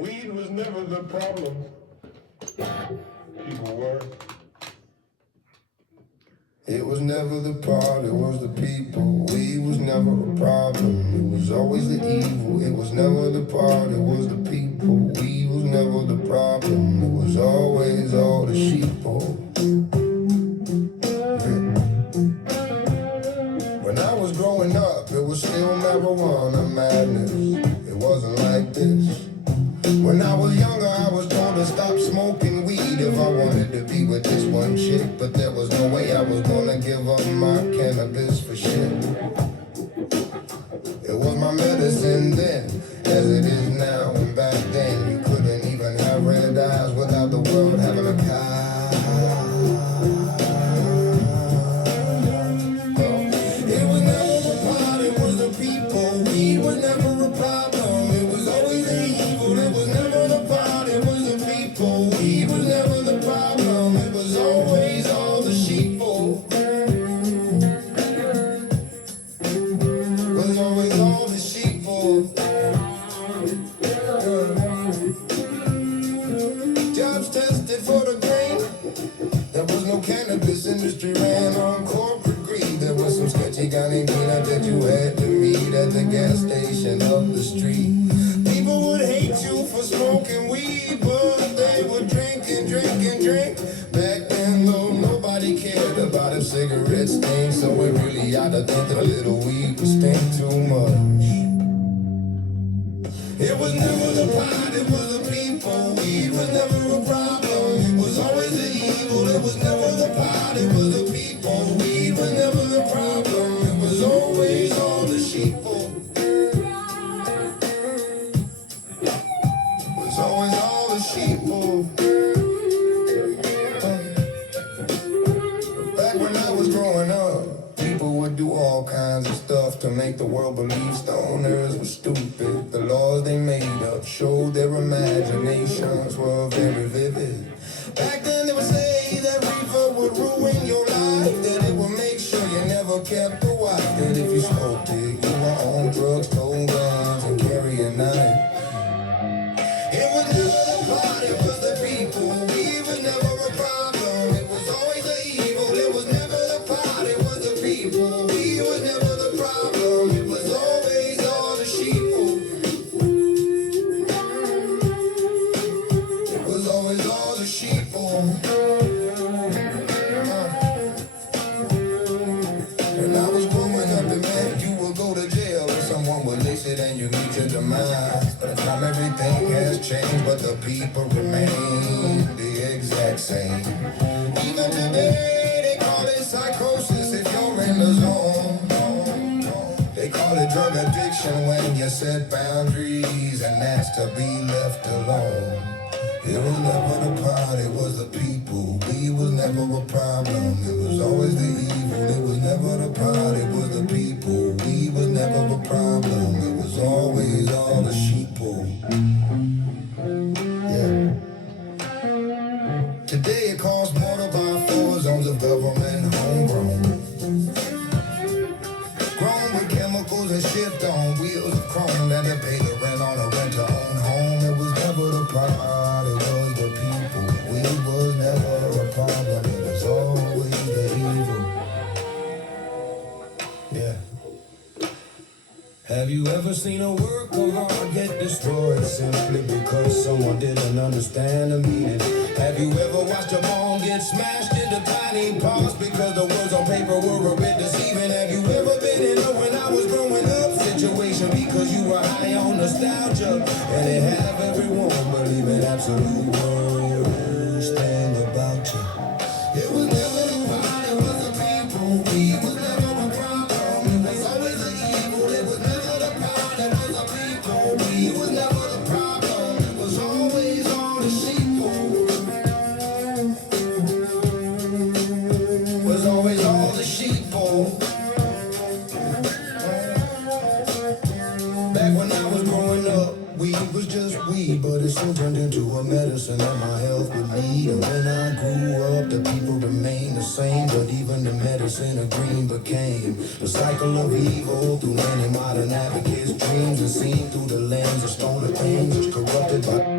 Weed was never the problem. People were. It was never the part, it was the people. We was never a problem, it was always the evil. It was never the part, it was the people. We was never the problem, it was always all the sheeple. When I was growing up, it was still marijuana madness. It wasn't like this. When I was younger, I was told to stop smoking weed if I wanted to be with this one chick. But there was no way I was gonna give up my cannabis for shit. It was my medicine then, as it is now. And back then, you couldn't even have red eyes without the world having a cow. It was never the pot, it was the people. Weed was never a problem, it was always the evil. It was never the pot, it was the people. Weed was never the problem, it was always all the sheeple. Was always all the sheeple. Jobs tested for the grain. There was no cannabis industry ran on corporate greed. There was some sketchy guy named Peanut that you had to meet at the gas station up the street. People would hate you for smoking weed, but they would drink and drink and drink. Back then, though, nobody cared about if cigarettes stink, so we really ought to think that a little weed would stink too much. It was never the pot, it was the people. Weed was never a problem, it was always the evil. It was never the pot, it was the people. Weed was never the problem, it was always all the sheeple. It was always all the sheeple. Back when I was growing up, people would do all kinds of stuff to make the world believe stoners were stupid. The laws they made up showed their imaginations were very vivid. Back then they would say that reefer would ruin your life, that it would make sure you never kept a wife, that if you smoked it, you were on drugs, stole guns, and carry a knife. It was never the pot, it was the people. Weed was never a problem, it was always the evil. It was never the pot, it was the people. Weed was never the problem, it was always all the sheeple. It was always all the sheeple. When I was growing up, it meant you would go to jail or someone would lace it and you meet your demise. But now everything has changed, but the people remain the exact same. Even today, they call it psychosis if you're in the zone. They call it drug addiction when you set boundaries and ask to be left alone. It was never the pot, it was the people. We was never a problem, it was always the evil. It was never the pot, it was the people. We was never a problem, it was always all the sheeple. Yeah. Today it costs more to buy 4 zones of government homegrown. Grown with chemicals and shipped on wheels of chrome that they pay the rent on a rent-to-own home. It was never the pot, it was the people. We was never a problem, it was always the evil. Yeah. Have you ever seen a work of art get destroyed simply because someone didn't understand the meaning? Have you ever watched a bone get smashed into tiny parts because the words on paper were a bit deceiving? Have you ever been in a when I was growing up situation because you were high on nostalgia and it have everyone believing absolute worst thing about you? It was never the pot, it was the people. We was never a problem, it was always the evil. It was never the pot, it was the people. We was never the problem, it was always all the sheeple. Was always all the sheeple. Back when I was growing up, Weed was just weed, but it soon turned into a medicine that my health would need. And when I grew up, the people remained the same, but even the medicine of green became the cycle of evil through many modern advocates' dreams, and seen through the lens of stolen things, corrupted by